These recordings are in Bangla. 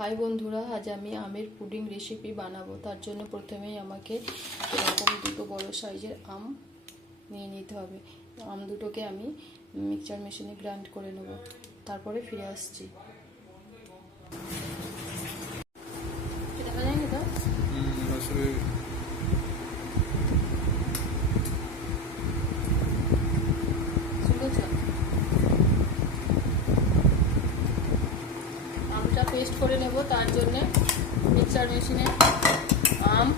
হাই বন্ধুরা, আজ আমি আমের পুডিং রেসিপি বানাবো। তার জন্য প্রথমেই আমাকে এরকম দুটো বড় সাইজের আম নিয়ে নিতে হবে। আম দুটোকে আমি মিক্সচার মেশিনে গ্রাইন্ড করে নেব, তারপরে ফিরে আসছি। দেখা যায়নি তো? আমটা পেস্ট করে নেব, তার জন্য মিক্সচার মেশিনে আম,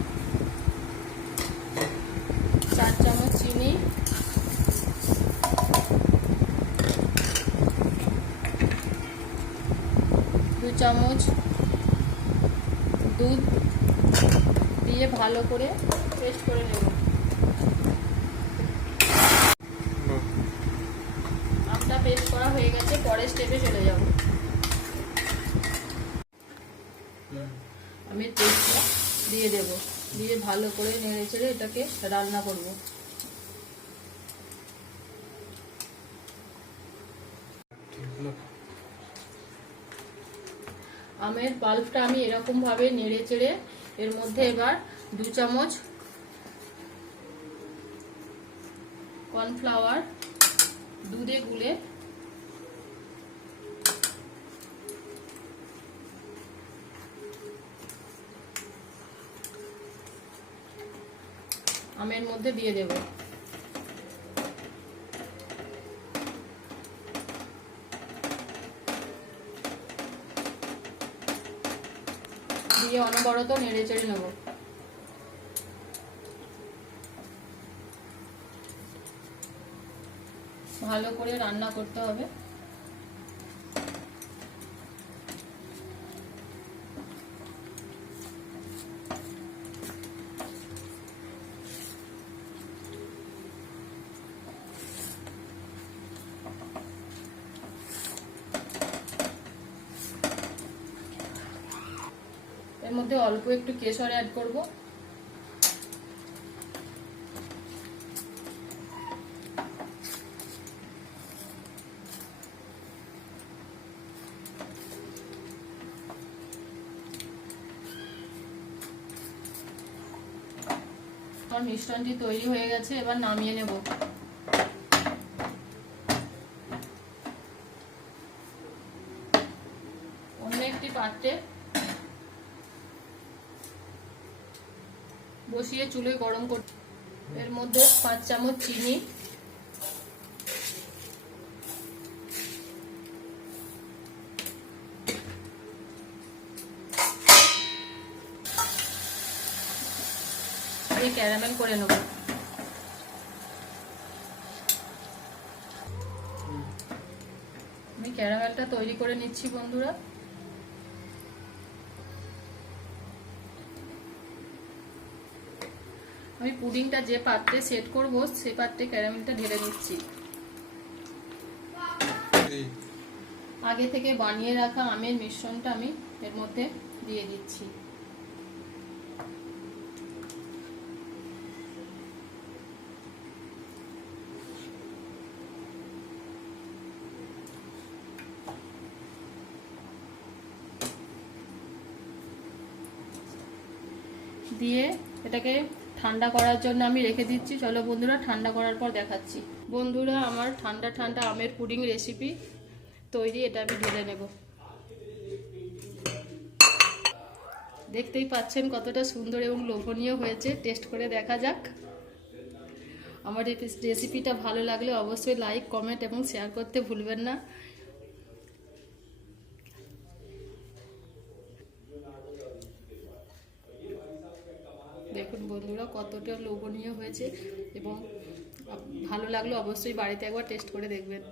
4 চামচ চিনি, 2 চামচ দুধ দিয়ে ভালো করে পেস্ট করে নেব। আমটা পেস্ট করা হয়ে গেছে, পরের স্টেপে চলে যাব। আমি পেস্টটা দিয়ে দেব, দিয়ে ভালো করে নেড়ে চেড়ে এটাকে রান্না করব। আমের পাল্পটা আমি এরকম ভাবে নেড়ে চেড়ে এর মধ্যে এবার 2 চামচ কর্নফ্লাওয়ার দুধে গুলে আমের মধ্যে দিয়ে দেব। দিয়ে অনবরত নেড়ে চেড়ে নেব। ভালো করে রান্না করতে হবে। এর মধ্যে অল্প একটু কেশর অ্যাড করব। আমার মিশ্রণটি তৈরি হয়ে গেছে, এবার নামিয়ে নেব। অন্য একটি পাত্রে বসিয়ে চুলে গরম করতে, এর মধ্যে 5 চামচ চিনি, দিয়ে ক্যারামেল করে নেব। আমি ক্যারামেলটা তৈরি করে নিচ্ছি বন্ধুরা। আমি পুডিংটা যে পাত্রে সেট করব সেই পাত্রে ক্যারামেলটা ঢেলে নিচ্ছি। আগে থেকে বানিয়ে রাখা আমের মিশ্রণটা আমি এর মধ্যে দিয়ে দিচ্ছি। দিয়ে এটাকে ঠান্ডা করার জন্য আমি রেখে দিচ্ছি। চলো বন্ধুরা, ঠান্ডা করার পর দেখাচ্ছি। বন্ধুরা, আমার ঠান্ডা ঠান্ডা আমের পুডিং রেসিপি তৈরি। এটা আমি ঢেলে নেব। দেখতেই পাচ্ছেন কতটা সুন্দর এবং লোভনীয় হয়েছে। টেস্ট করে দেখা যাক। আমার এই রেসিপিটা ভালো লাগলে অবশ্যই লাইক, কমেন্ট এবং শেয়ার করতে ভুলবেন না। দেখুন বন্ধুরা, কতটা লোভনীয় হয়েছে এবং ভালো লাগলে অবশ্যই বাড়িতে একবার টেস্ট করে দেখবেন।